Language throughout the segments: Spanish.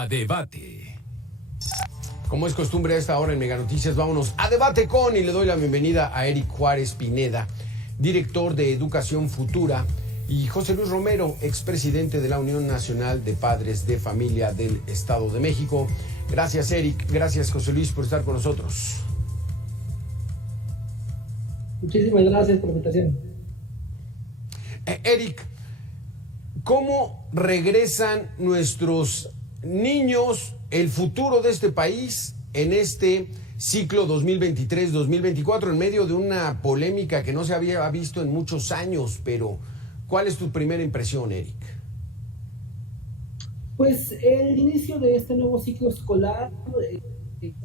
A debate. Como es costumbre a esta hora en Mega Noticias, vámonos a Debate con, y le doy la bienvenida a Eric Juárez Pineda, director de Educación Futura, y José Luis Romero, expresidente de la Unión Nacional de Padres de Familia del Estado de México. Gracias, Eric. Gracias, José Luis, por estar con nosotros. Muchísimas gracias por la invitación. Eric, ¿cómo regresan nuestros niños, el futuro de este país, en este ciclo 2023-2024, en medio de una polémica que no se había visto en muchos años? Pero, ¿cuál es tu primera impresión, Eric? Pues el inicio de este nuevo ciclo escolar,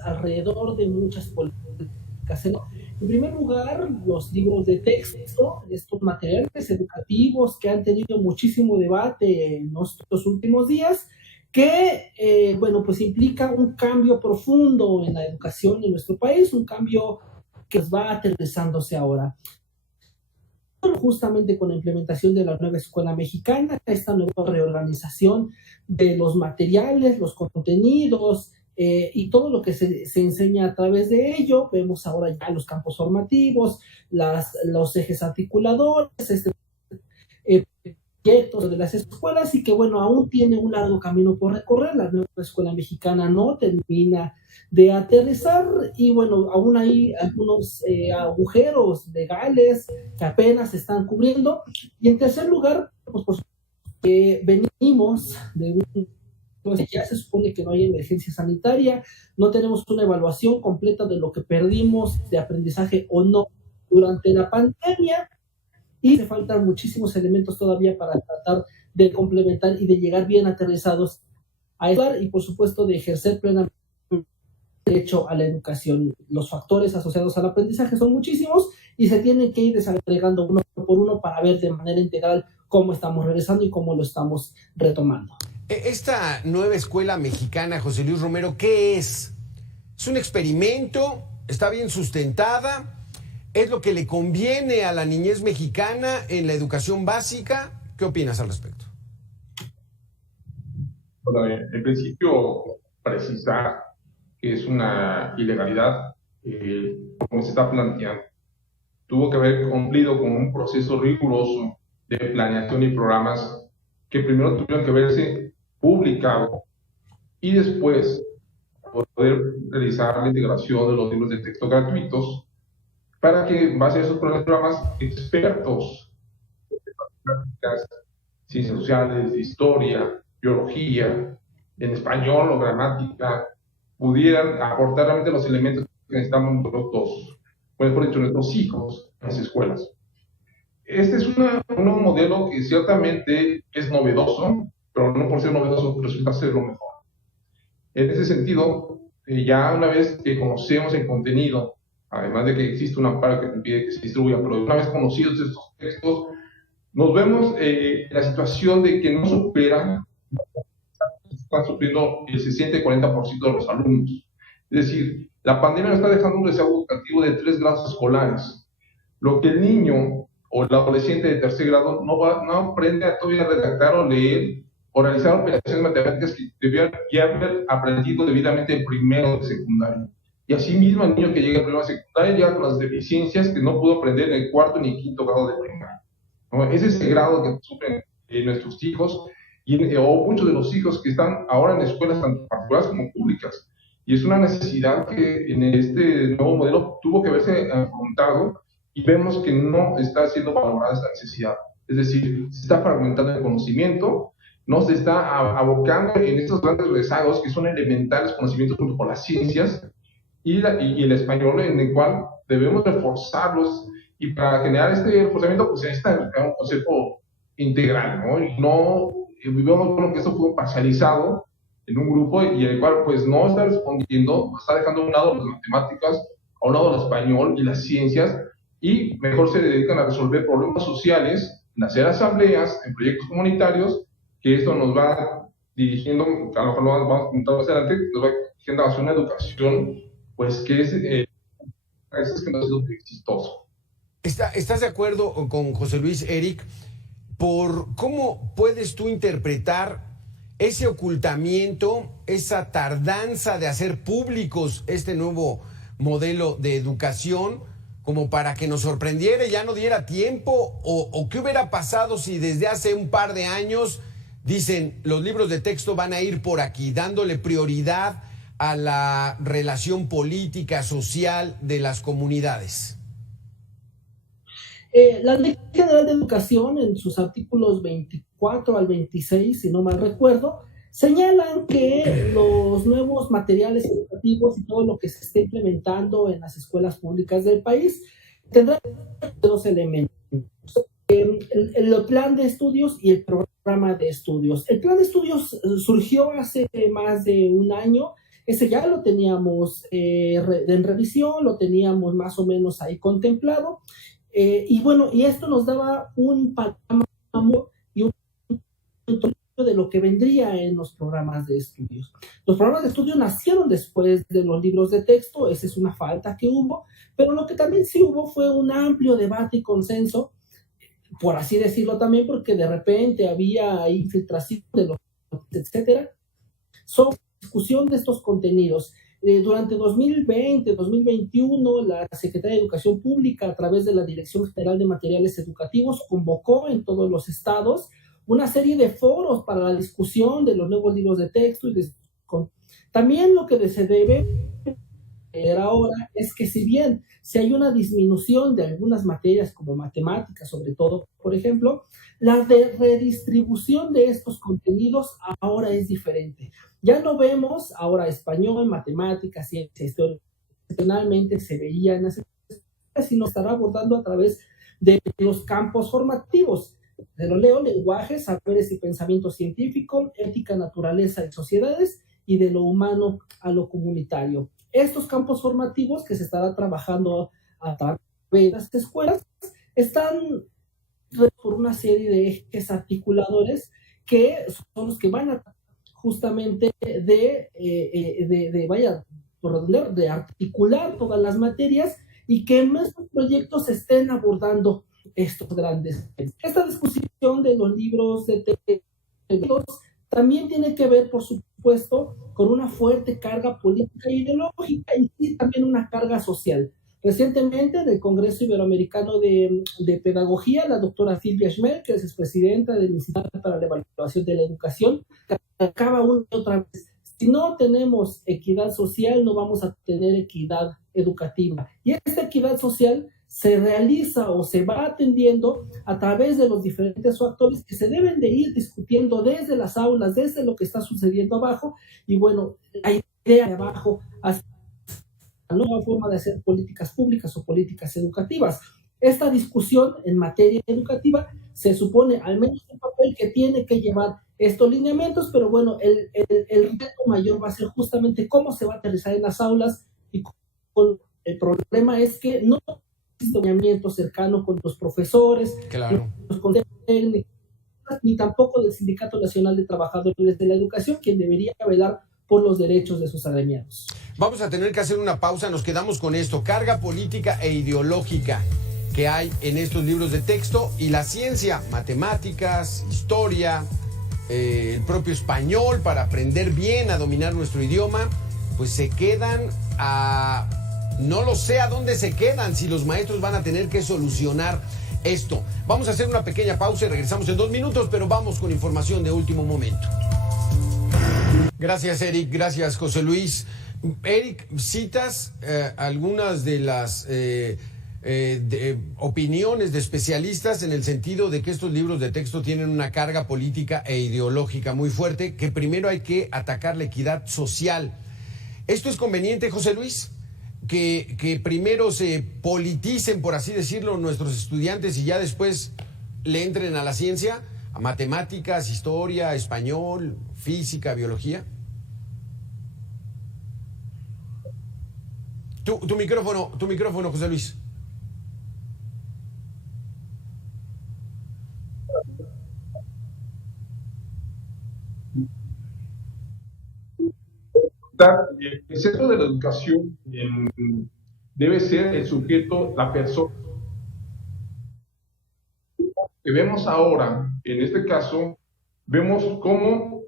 alrededor de muchas polémicas. En primer lugar, los libros de texto, estos materiales educativos que han tenido muchísimo debate en estos últimos días, que, pues implica un cambio profundo en la educación de nuestro país, un cambio que va aterrizándose ahora. Justamente con la implementación de la nueva escuela mexicana, esta nueva reorganización de los materiales, los contenidos y todo lo que se enseña a través de ello. Vemos ahora ya los campos formativos, los ejes articuladores, proyectos de las escuelas, y que aún tiene un largo camino por recorrer. La nueva escuela mexicana no termina de aterrizar y aún hay algunos agujeros legales que apenas se están cubriendo. Y en tercer lugar, venimos de ya se supone que no hay emergencia sanitaria, no tenemos una evaluación completa de lo que perdimos de aprendizaje o no durante la pandemia, y se faltan muchísimos elementos todavía para tratar de complementar y de llegar bien aterrizados a educar y, por supuesto, de ejercer plenamente el derecho a la educación. Los factores asociados al aprendizaje son muchísimos y se tienen que ir desagregando uno por uno para ver de manera integral cómo estamos regresando y cómo lo estamos retomando. Esta nueva escuela mexicana, José Luis Romero, ¿qué es? ¿Es un experimento? ¿Está bien sustentada? ¿Es lo que le conviene a la niñez mexicana en la educación básica? ¿Qué opinas al respecto? Bueno, en principio, precisar que es una ilegalidad, como se está planteando. Tuvo que haber cumplido con un proceso riguroso de planeación y programas que primero tuvieron que verse publicados y después poder realizar la integración de los libros de texto gratuitos, para que en base a esos programas expertos de matemáticas, ciencias sociales, de historia, biología, en español o gramática, pudieran aportar realmente los elementos que necesitamos nosotros, por dicho, nuestros hijos en las escuelas. Este es un modelo que ciertamente es novedoso, pero no por ser novedoso resulta ser lo mejor. En ese sentido, ya una vez que conocemos el contenido, además de que existe un amparo que impide que se distribuya, pero una vez conocidos estos textos, nos vemos en la situación de que no superan, están sufriendo el 60-40% de los alumnos. Es decir, la pandemia nos está dejando un rezago educativo de 3 grados escolares. Lo que el niño o el adolescente de tercer grado no aprende a todavía redactar o leer o realizar operaciones matemáticas que debían ya haber aprendido debidamente en primero de secundaria. Y asimismo, el niño que llega a primero de secundaria llega con las deficiencias que no pudo aprender en el cuarto ni quinto grado de primaria, ¿no? Es ese grado que sufren nuestros hijos o muchos de los hijos que están ahora en escuelas tanto particulares como públicas. Y es una necesidad que en este nuevo modelo tuvo que verse afrontado, y vemos que no está siendo valorada esta necesidad. Es decir, se está fragmentando el conocimiento, no se está abocando en estos grandes rezagos que son elementales conocimientos junto con las ciencias y el español, en el cual debemos reforzarlos, y para generar este reforzamiento pues se necesita un concepto integral, ¿no? Y no vivimos que esto fue parcializado en un grupo y el cual pues no está respondiendo, está dejando a un lado las matemáticas, a un lado el español y las ciencias, y mejor se dedican a resolver problemas sociales, en hacer asambleas, en proyectos comunitarios, que esto nos va dirigiendo, a lo mejor lo vamos a comentar más adelante, nos va dirigiendo hacia una educación, pues que es que no ha sido muy exitoso. ¿Estás de acuerdo con José Luis, Eric, por cómo puedes tú interpretar ese ocultamiento, esa tardanza de hacer públicos este nuevo modelo de educación como para que nos sorprendiera y ya no diera tiempo? ¿O qué hubiera pasado si desde hace un par de años dicen los libros de texto van a ir por aquí, dándole prioridad a la relación política, social de las comunidades? La Ley General de Educación, en sus artículos 24 al 26, si no mal recuerdo, señalan que los nuevos materiales educativos y todo lo que se esté implementando en las escuelas públicas del país tendrán dos elementos: el plan de estudios y el programa de estudios. El plan de estudios surgió hace más de un año. Ese ya lo teníamos en revisión, lo teníamos más o menos ahí contemplado. Y bueno, y esto nos daba un panorama y un de lo que vendría en los programas de estudios. Los programas de estudio nacieron después de los libros de texto, esa es una falta que hubo, pero lo que también sí hubo fue un amplio debate y consenso, por así decirlo también, porque de repente había infiltración de los etcétera, sobre discusión de estos contenidos. Durante 2020, 2021, la Secretaría de Educación Pública, a través de la Dirección General de Materiales Educativos, convocó en todos los estados una serie de foros para la discusión de los nuevos libros de texto. También lo que se debe ver ahora es que, si bien si hay una disminución de algunas materias como matemáticas, sobre todo, por ejemplo, la redistribución de estos contenidos ahora es diferente. Ya no vemos ahora español, matemáticas, ciencia, historia, tradicionalmente se veía en las escuelas, sino estará abordando a través de los campos formativos. De lo leo: lenguaje, saberes y pensamiento científico, ética, naturaleza y sociedades, y de lo humano a lo comunitario. Estos campos formativos que se estará trabajando a través de las escuelas están por una serie de ejes articuladores que son los que van a justamente de articular todas las materias y que en nuestros proyectos se estén abordando estos grandes. Esta discusión de los libros de textos también tiene que ver, por supuesto, con una fuerte carga política e ideológica y también una carga social. Recientemente, en el Congreso Iberoamericano de Pedagogía, la doctora Silvia Schmel, que es presidenta del Instituto para la Evaluación de la Educación, acaba una y otra vez: si no tenemos equidad social, no vamos a tener equidad educativa. Y esta equidad social se realiza o se va atendiendo a través de los diferentes factores que se deben de ir discutiendo desde las aulas, desde lo que está sucediendo abajo. Y bueno, la idea de abajo hacia la nueva forma de hacer políticas públicas o políticas educativas. Esta discusión en materia educativa se supone, al menos el papel que tiene que llevar estos lineamientos, pero bueno, el reto mayor va a ser justamente cómo se va a aterrizar en las aulas, y el problema es que no existe un lineamiento cercano con los profesores, claro, con los técnicos, ni tampoco del Sindicato Nacional de Trabajadores de la Educación, quien debería velar por los derechos de sus agremiados. Vamos a tener que hacer una pausa, nos quedamos con esto: carga política e ideológica que hay en estos libros de texto, y la ciencia, matemáticas, historia, el propio español, para aprender bien a dominar nuestro idioma, pues se quedan a... No lo sé a dónde se quedan, si los maestros van a tener que solucionar esto. Vamos a hacer una pequeña pausa y regresamos en 2 minutos, pero vamos con información de último momento. Gracias, Eric. Gracias, José Luis. Eric, citas algunas de las opiniones de especialistas en el sentido de que estos libros de texto tienen una carga política e ideológica muy fuerte, que primero hay que atacar la equidad social. ¿Esto es conveniente, José Luis? Que primero se politicen, por así decirlo, nuestros estudiantes y ya después le entren a la ciencia, a matemáticas, historia, español, física, biología. Tu micrófono, José Luis. El centro de la educación debe ser el sujeto, la persona. Que vemos ahora, en este caso, vemos cómo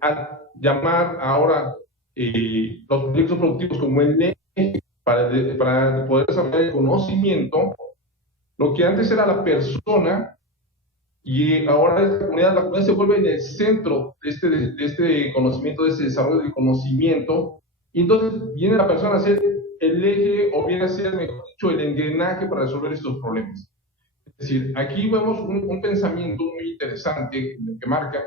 a llamar ahora los proyectos productivos como el eje para poder desarrollar el conocimiento, lo que antes era la persona, y ahora la comunidad se vuelve en el centro de este conocimiento, de este desarrollo del conocimiento, y entonces viene la persona a ser el eje, o viene a ser, mejor dicho, el engranaje para resolver estos problemas. Es decir, aquí vemos un pensamiento muy interesante que marca.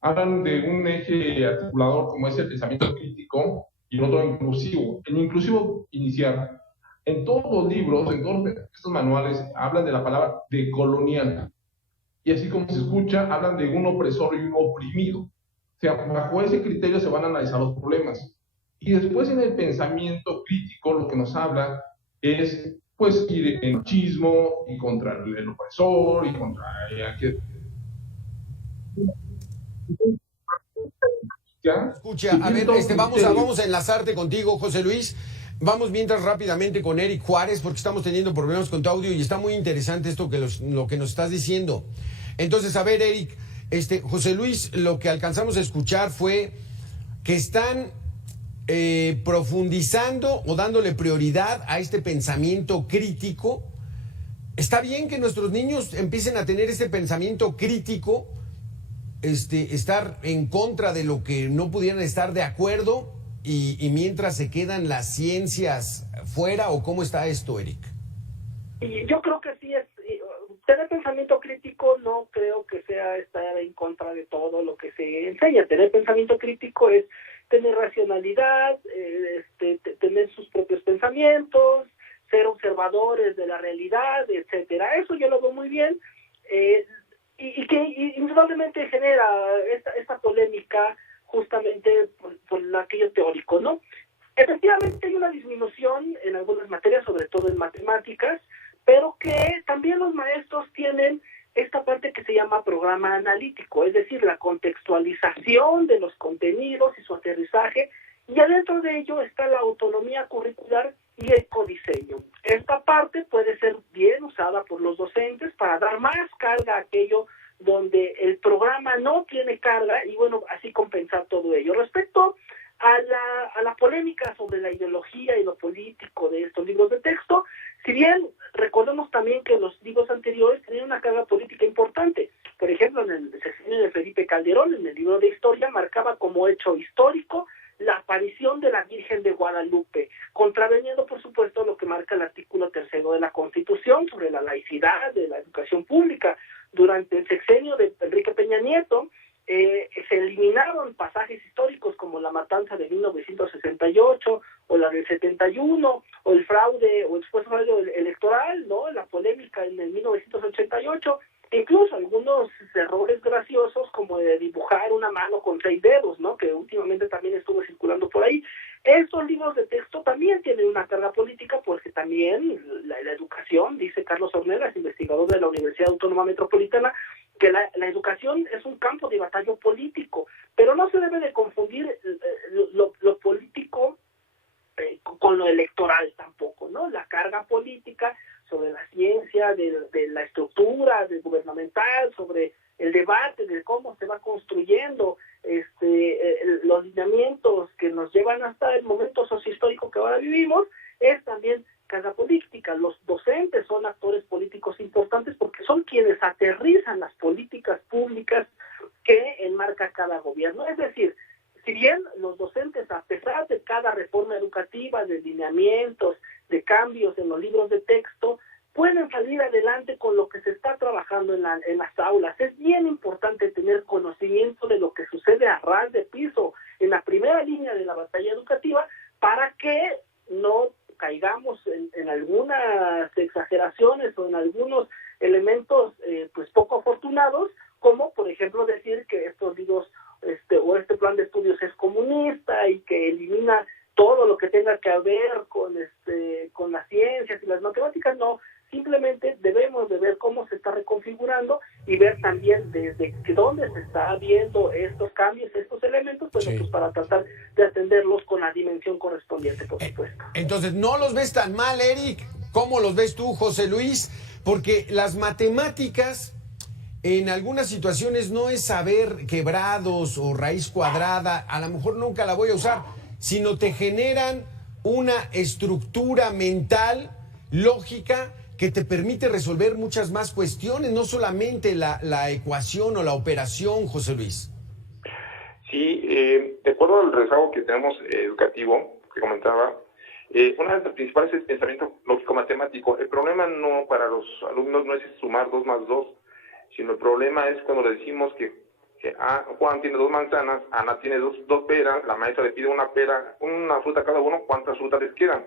Hablan de un eje articulador como es el pensamiento crítico y el otro inclusivo. El inclusivo inicial, en todos los libros, en todos estos manuales, hablan de la palabra decolonial. Y así como se escucha, hablan de un opresor y un oprimido. O sea, bajo ese criterio se van a analizar los problemas. Y después en el pensamiento crítico lo que nos habla es, pues, ir en machismo y contra el opresor y contra aquel. Escucha, a ver, vamos a enlazarte contigo, José Luis. Vamos mientras rápidamente con Eric Juárez, porque estamos teniendo problemas con tu audio y está muy interesante esto lo que nos estás diciendo. Entonces, a ver, Eric, José Luis, lo que alcanzamos a escuchar fue que están profundizando o dándole prioridad a este pensamiento crítico. Está bien que nuestros niños empiecen a tener este pensamiento crítico, estar en contra de lo que no pudieran estar de acuerdo, y mientras se quedan las ciencias fuera, ¿o cómo está esto, Eric? Y yo creo que sí es, tener pensamiento crítico no creo que sea estar en contra de todo lo que se enseña. Tener pensamiento crítico es tener racionalidad, tener sus propios pensamientos, ser observadores de la realidad, etcétera. Eso yo lo veo muy bien, y que indudablemente genera esta polémica justamente por aquello teórico, ¿no? Efectivamente hay una disminución en algunas materias, sobre todo en matemáticas, pero que también los maestros tienen esta parte que se llama programa analítico, es decir, la contextualización de los contenidos y su aterrizaje, y adentro de ello está la autonomía curricular y el codiseño. Esta parte puede ser bien usada por los docentes para dar más carga a aquello donde el programa no tiene carga, y bueno, así compensar todo ello. Respecto a la polémica sobre la ideología y lo político de estos libros de texto, si bien recordemos también que los libros anteriores tenían una carga política importante. Por ejemplo, en el sexenio de Felipe Calderón, en el libro de historia, marcaba como hecho histórico la aparición de la Virgen de Guadalupe, contraveniendo, por supuesto, lo que marca el artículo 3º de la Constitución sobre la laicidad de la educación pública. Durante el sexenio de Enrique Peña Nieto, se eliminaron pasajes históricos como la matanza de 1968 o la del 71 o el fraude o el supuesto fraude electoral, ¿no? La polémica en el 1988, incluso algunos errores graciosos como de dibujar una mano con 6 dedos, ¿no? Que últimamente también estuvo circulando por ahí. Estos libros de texto también tienen una carga política, porque también la educación, dice Carlos Ornelas, investigador de la Universidad Autónoma Metropolitana, que la educación es un campo de batalla político, pero no se debe de confundir lo político con lo electoral tampoco, ¿no? La carga política sobre la ciencia, de la estructura gubernamental, sobre el debate de cómo se va construyendo los lineamientos que nos llevan hasta el momento sociohistórico que ahora vivimos, es también carga política. Los docentes son actores políticos importantes porque son quienes aterrizan las políticas públicas que enmarca cada gobierno. Es decir, si bien los docentes, a pesar de cada reforma educativa, de lineamientos, de cambios en los libros de texto, pueden salir adelante con lo que se está trabajando en las aulas. Es bien importante tener conocimiento de lo que sucede a ras de piso, en la primera línea de la batalla educativa, para que no caigamos en algunas exageraciones o en algunos elementos pues poco afortunados, como por ejemplo decir que estos libros o este plan de estudios es comunista y que elimina todo lo que tenga que ver con las ciencias y las matemáticas. No, simplemente debemos de ver cómo se está reconfigurando y ver también desde dónde se está viendo estos cambios, estos elementos, pues para tratar de atenderlos con la dimensión correspondiente, por supuesto. Entonces, no los ves tan mal, Eric. ¿Cómo los ves tú, José Luis? Porque las matemáticas en algunas situaciones no es saber quebrados o raíz cuadrada, a lo mejor nunca la voy a usar, sino te generan una estructura mental, lógica, que te permite resolver muchas más cuestiones, no solamente la ecuación o la operación, José Luis. Sí, de acuerdo al rezago que tenemos educativo, que comentaba, una de las principales es pensamiento lógico-matemático. El problema no para los alumnos no es sumar 2 más 2, sino el problema es cuando le decimos que Juan tiene 2 manzanas, Ana tiene dos peras, la maestra le pide una fruta a cada uno, ¿cuántas frutas les quedan?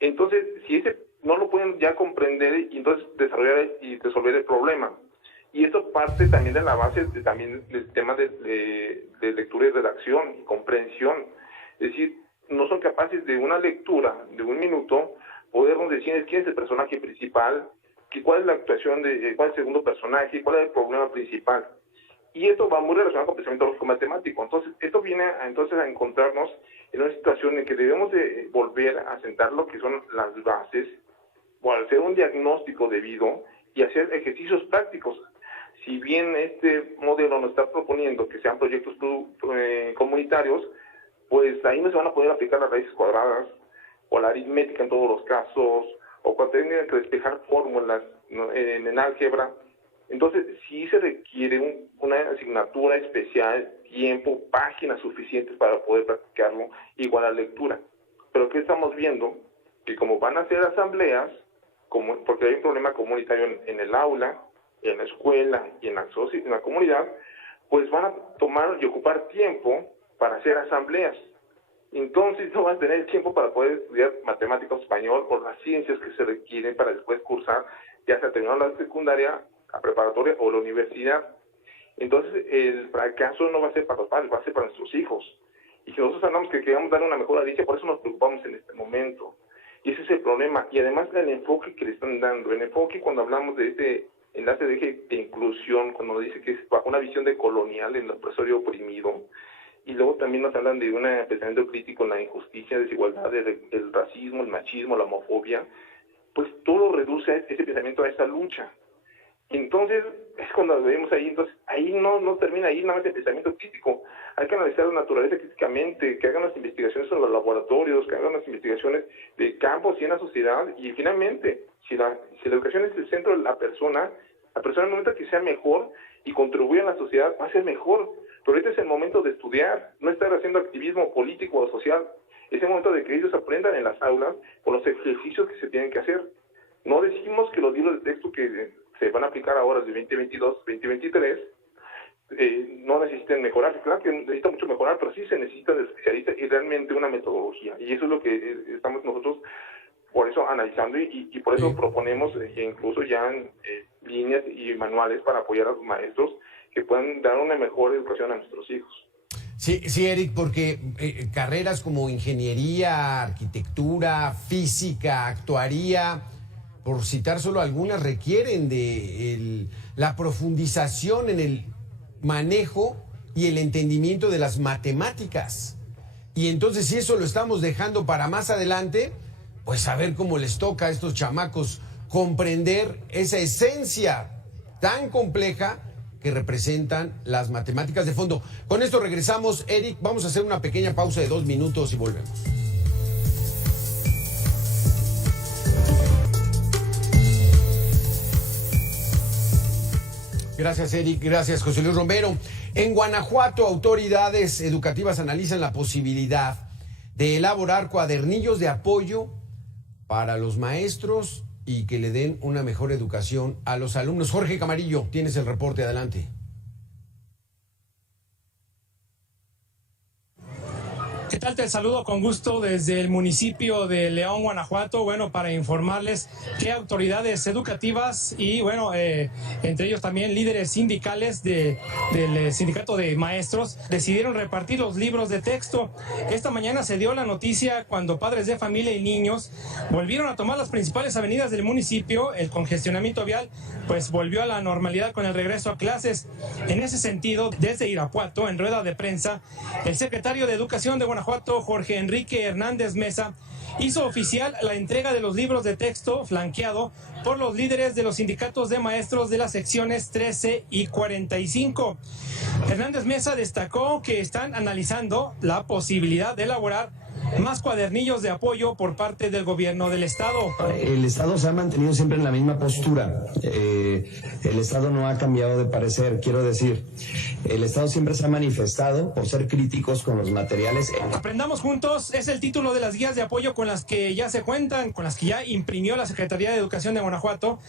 Entonces, si ese no lo pueden ya comprender y entonces desarrollar y resolver el problema. Y esto parte también de la base también del tema de lectura y redacción y comprensión. Es decir, no son capaces de una lectura de 1 minuto podernos decir quién es el personaje principal, cuál es la actuación cuál es el segundo personaje, cuál es el problema principal. Y esto va muy relacionado con el pensamiento lógico-matemático. Entonces, esto viene a encontrarnos en una situación en que debemos de volver a sentar lo que son las bases, o hacer un diagnóstico debido y hacer ejercicios prácticos. Si bien este modelo nos está proponiendo que sean proyectos comunitarios, pues ahí no se van a poder aplicar las raíces cuadradas o la aritmética en todos los casos, o cuando tengan que despejar fórmulas en álgebra. Entonces, sí se requiere una asignatura especial, tiempo, páginas suficientes para poder practicarlo, igual a la lectura. Pero ¿qué estamos viendo? Que como van a ser asambleas, porque hay un problema comunitario en el aula, en la escuela y en la comunidad, pues van a tomar y ocupar tiempo para hacer asambleas. Entonces no van a tener tiempo para poder estudiar matemáticas, español o las ciencias que se requieren para después cursar, ya sea terminando la secundaria, la preparatoria o la universidad. Entonces el fracaso no va a ser para los padres, va a ser para nuestros hijos. Y si nosotros hablamos que queremos dar una mejor herencia, por eso nos preocupamos en este momento. Y ese es el problema. Y además el enfoque que le están dando, el enfoque cuando hablamos de este enlace de eje de inclusión, cuando dice que es bajo una visión de colonial, el opresor y oprimido, y luego también nos hablan de un pensamiento crítico en la injusticia, desigualdad, el racismo, el machismo, la homofobia, pues todo reduce ese pensamiento a esa lucha. Entonces, es cuando lo vemos ahí, entonces ahí no termina ahí nada más el pensamiento crítico. Hay que analizar la naturaleza críticamente, que hagan las investigaciones sobre los laboratorios, que hagan las investigaciones de campos y en la sociedad, y finalmente, si la educación es el centro de la persona en el momento que sea mejor y contribuya a la sociedad, va a ser mejor. Pero este es el momento de estudiar, no estar haciendo activismo político o social. Es el momento de que ellos aprendan en las aulas con los ejercicios que se tienen que hacer. No decimos que los libros de texto que se van a aplicar ahora de 2022, 2023, no necesiten mejorar. Claro que necesita mucho mejorar, pero sí se necesita de especialistas y realmente una metodología. Y eso es lo que estamos nosotros por eso analizando y por eso proponemos incluso ya líneas y manuales para apoyar a los maestros que puedan dar una mejor educación a nuestros hijos. Sí, Eric, porque carreras como ingeniería, arquitectura, física, actuaría, por citar solo algunas, requieren de la profundización en el manejo y el entendimiento de las matemáticas. Y entonces, si eso lo estamos dejando para más adelante, pues a ver cómo les toca a estos chamacos comprender esa esencia tan compleja que representan las matemáticas de fondo. Con esto regresamos, Eric, vamos a hacer una pequeña pausa de 2 minutos y volvemos. Gracias, Eric. Gracias, José Luis Romero. En Guanajuato, autoridades educativas analizan la posibilidad de elaborar cuadernillos de apoyo para los maestros y que le den una mejor educación a los alumnos. Jorge Camarillo, tienes el reporte, adelante. ¿Qué tal? Te saludo con gusto desde el municipio de León, Guanajuato, para informarles que autoridades educativas y, entre ellos también líderes sindicales del sindicato de maestros decidieron repartir los libros de texto. Esta mañana se dio la noticia cuando padres de familia y niños volvieron a tomar las principales avenidas del municipio. El congestionamiento vial pues volvió a la normalidad con el regreso a clases. En ese sentido, desde Irapuato, en rueda de prensa, el secretario de Educación de Guanajuato, Guanajuato, Jorge Enrique Hernández Mesa, hizo oficial la entrega de los libros de texto flanqueado por los líderes de los sindicatos de maestros de las secciones 13 y 45. Hernández Mesa destacó que están analizando la posibilidad de elaborar más cuadernillos de apoyo por parte del gobierno del Estado. El Estado se ha mantenido siempre en la misma postura. El Estado no ha cambiado de parecer. Quiero decir, el Estado siempre se ha manifestado por ser críticos con los materiales. Aprendamos juntos es el título de las guías de apoyo con las que ya se cuentan, con las que ya imprimió la Secretaría de Educación de Guanajuato.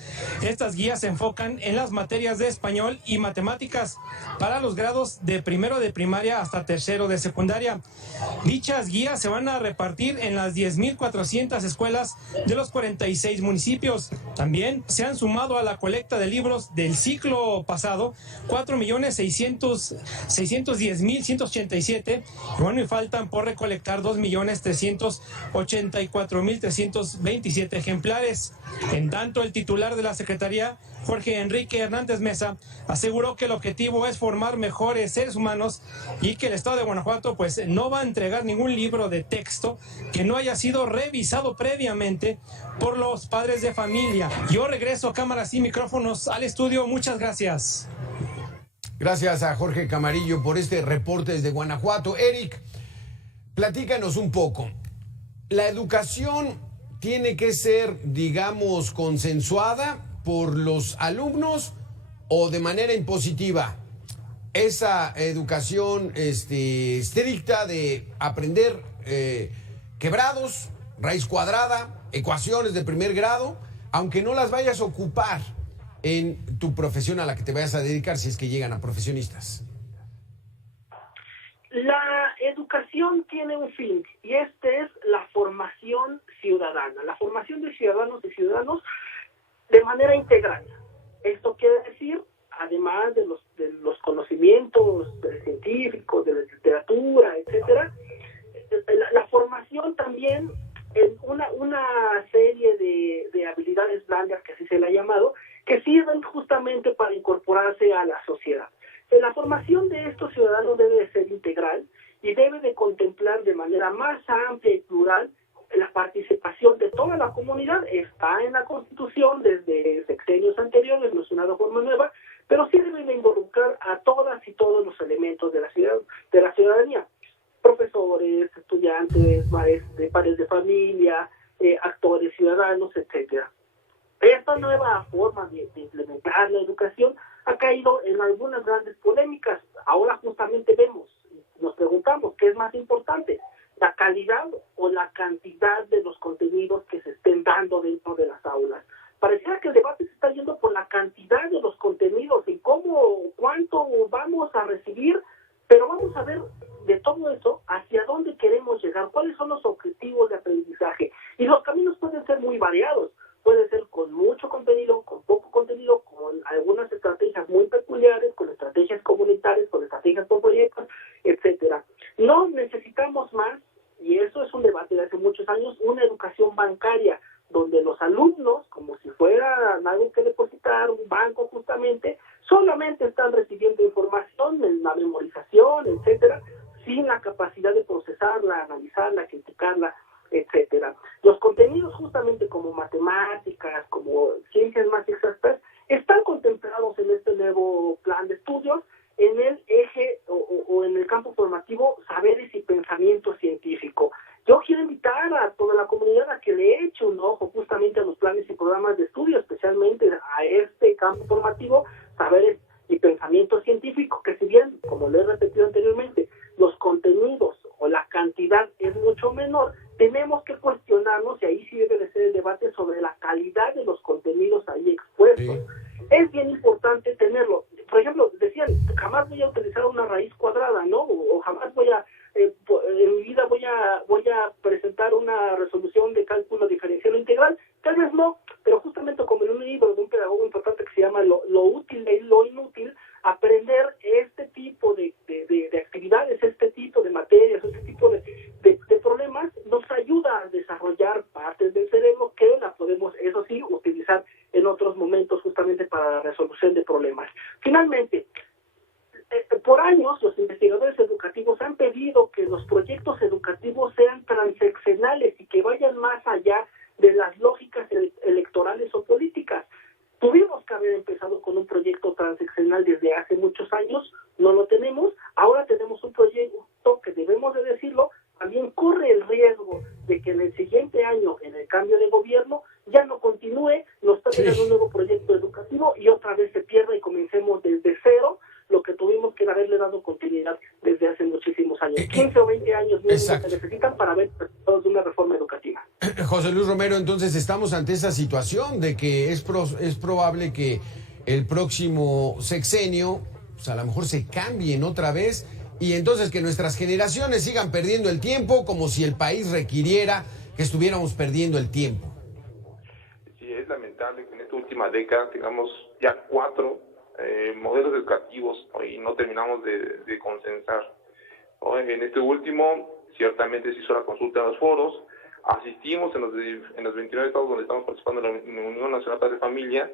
Estas guías se enfocan en las materias de español y matemáticas para los grados de primero de primaria hasta tercero de secundaria. Dichas guías se van a repartir en las 10,400 escuelas de los 46 municipios. También se han sumado a la colecta de libros del ciclo pasado 4,610,187. Bueno, y faltan por recolectar 2,384,327 ejemplares. En tanto, el titular de la Secretaría, Jorge Enrique Hernández Mesa, aseguró que el objetivo es formar mejores seres humanos y que el Estado de Guanajuato pues no va a entregar ningún libro de texto que no haya sido revisado previamente por los padres de familia. Yo regreso a cámaras y micrófonos al estudio. Muchas gracias. Gracias a Jorge Camarillo por este reporte desde Guanajuato. Eric, platícanos un poco. La educación tiene que ser, digamos, consensuada por los alumnos o de manera impositiva. Esa educación estricta de aprender quebrados, raíz cuadrada, ecuaciones de primer grado, aunque no las vayas a ocupar en tu profesión a la que te vayas a dedicar, si es que llegan a profesionistas. La educación tiene un fin, y este es la formación ciudadana, la formación de ciudadanos y ciudadanos de manera integral. Esto quiere decir, además de los conocimientos científicos, de la literatura, etcétera, la formación también en una serie de habilidades blandas, que así se le ha llamado, que sirven justamente para incorporarse a la sociedad. La formación de estos ciudadanos debe de ser integral y debe de contemplar de manera más amplia y plural la participación de toda la comunidad. Está en la Constitución desde sexenios anteriores, no es una reforma nueva, pero sí debe de involucrar a todas y todos los elementos de la ciudadanía. Profesores, estudiantes, maestros, padres de familia, actores ciudadanos, etcétera. Esta nueva forma de implementar la educación ha caído en algunas grandes polémicas. Ahora justamente nos preguntamos, ¿qué es más importante? ¿La calidad o la cantidad de los contenidos que se estén dando dentro de las aulas? Pareciera que el debate se está yendo por la cantidad de los contenidos y cuánto vamos a recibir, pero vamos a ver de todo eso hacia dónde queremos llegar, cuáles son los objetivos de aprendizaje. Y los caminos pueden ser muy variados. Puede ser con mucho contenido, con poco contenido, con algunas estrategias muy peculiares, con estrategias comunitarias, con estrategias por proyectos, etcétera. No necesitamos más, y eso es un debate de hace muchos años, una educación bancaria, donde los alumnos, como si fuera algo que depositar, un banco justamente, solamente están recibiendo información en la memorización, etcétera, sin la capacidad de procesarla, analizarla, criticarla, etcétera. Los contenidos justamente como matemáticas, como ciencias más exactas, están contemplados en este nuevo plan de estudios en el eje o en el campo formativo saberes y pensamiento científico. Yo quiero invitar a toda la comunidad a que le eche un ojo justamente a los planes y programas de estudio, especialmente a este campo formativo, saberes y pensamiento científico, que si bien, como lo he repetido anteriormente, los contenidos o la cantidad es mucho menor, tenemos que cuestionarnos, y ahí sí debe de ser el debate sobre la calidad de los contenidos ahí expuestos. Sí. Es bien importante tenerlo. Por ejemplo, decían, jamás voy a utilizar una raíz cuadrada, ¿no? O jamás en mi vida voy a presentar una resolución de cálculo diferencial o integral. Tal vez no, pero justamente como en un libro de un pedagogo importante que se llama Lo útil y lo inútil, aprender este tipo de actividades, este tipo de materias, este tipo de problemas, nos ayuda a desarrollar partes del cerebro que la podemos, eso sí, utilizar en otros momentos justamente para la resolución de problemas. Finalmente, por años los investigadores educativos han pedido que los proyectos educativos sean transeccionales y que vayan más allá de las lógicas electorales o políticas. Tuvimos que haber empezado con un proyecto transeccional desde hace muchos años, no lo tenemos, ahora tenemos un proyecto que, debemos de decirlo, también corre el riesgo de que en el siguiente año, en el cambio de gobierno, ya no continúe, nos traigan un nuevo proyecto educativo y otra vez se pierda y comencemos desde cero lo que tuvimos que haberle dado continuidad desde hace muchísimos años. 15 o 20 años mínimo se necesitan para ver resultados de una reforma educativa. José Luis Romero, entonces estamos ante esa situación de que es probable que el próximo sexenio, pues a lo mejor se cambien otra vez, y entonces que nuestras generaciones sigan perdiendo el tiempo como si el país requiriera que estuviéramos perdiendo el tiempo. Sí, es lamentable que en esta última década tengamos ya 4 modelos educativos y no terminamos de consensar. En este último, ciertamente se hizo la consulta en los foros, asistimos en los 29 estados donde estamos participando en la Unión Nacional Padre de Familia,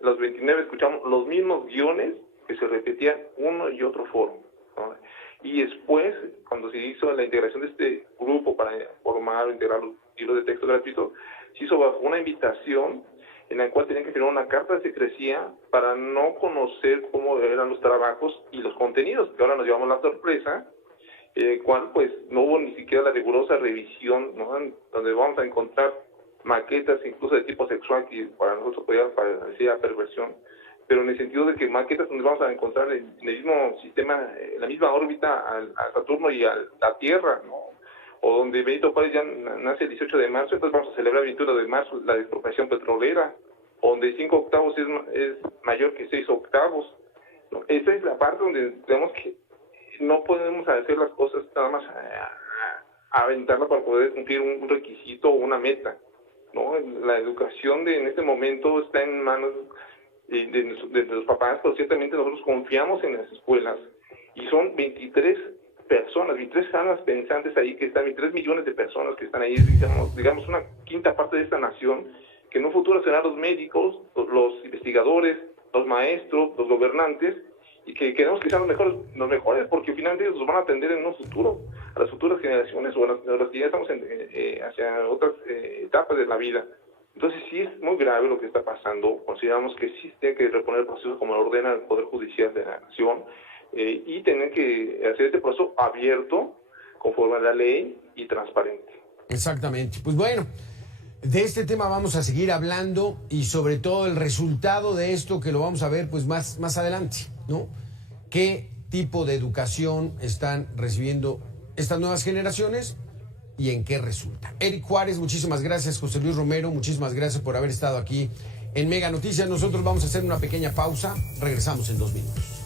los 29 escuchamos los mismos guiones que se repetían uno y otro foro, ¿no? Y después, cuando se hizo la integración de este grupo para formar o integrar los libros de texto gratuito, se hizo bajo una invitación en la cual tenían que firmar una carta de secrecía para no conocer cómo eran los trabajos y los contenidos, que ahora nos llevamos la sorpresa, cual pues no hubo ni siquiera la rigurosa revisión, ¿no? Donde vamos a encontrar maquetas incluso de tipo sexual que para nosotros podría parecer perversión, pero en el sentido de que maquetas donde vamos a encontrar en el mismo sistema, en la misma órbita a Saturno y a la Tierra, ¿no? O donde Benito Juárez ya nace el 18 de marzo, entonces vamos a celebrar el 21 de marzo la expropiación petrolera, donde 5 octavos es mayor que 6 octavos, ¿no? Esa es la parte donde tenemos que no podemos hacer las cosas nada más a aventarla para poder cumplir un requisito o una meta, ¿no? La educación en este momento está en manos de los papás, pero ciertamente nosotros confiamos en las escuelas y son 23 personas, 23 almas pensantes ahí que están, 23 millones de personas que están ahí, digamos una quinta parte de esta nación, que en un futuro serán los médicos, los investigadores, los maestros, los gobernantes, y que queremos que sean los mejores, porque finalmente ellos nos van a atender en un futuro, a las futuras generaciones o a las que ya estamos hacia otras etapas de la vida. Entonces sí es muy grave lo que está pasando. Consideramos que sí tiene que reponer el proceso como lo ordena el Poder Judicial de la Nación, y tener que hacer este proceso abierto, conforme a la ley y transparente. Exactamente. Pues bueno, de este tema vamos a seguir hablando y sobre todo el resultado de esto que lo vamos a ver pues más adelante, ¿no? ¿Qué tipo de educación están recibiendo estas nuevas generaciones y en qué resulta? Eric Juárez, muchísimas gracias. José Luis Romero, muchísimas gracias por haber estado aquí en Mega Noticias. Nosotros vamos a hacer una pequeña pausa. Regresamos en 2 minutos.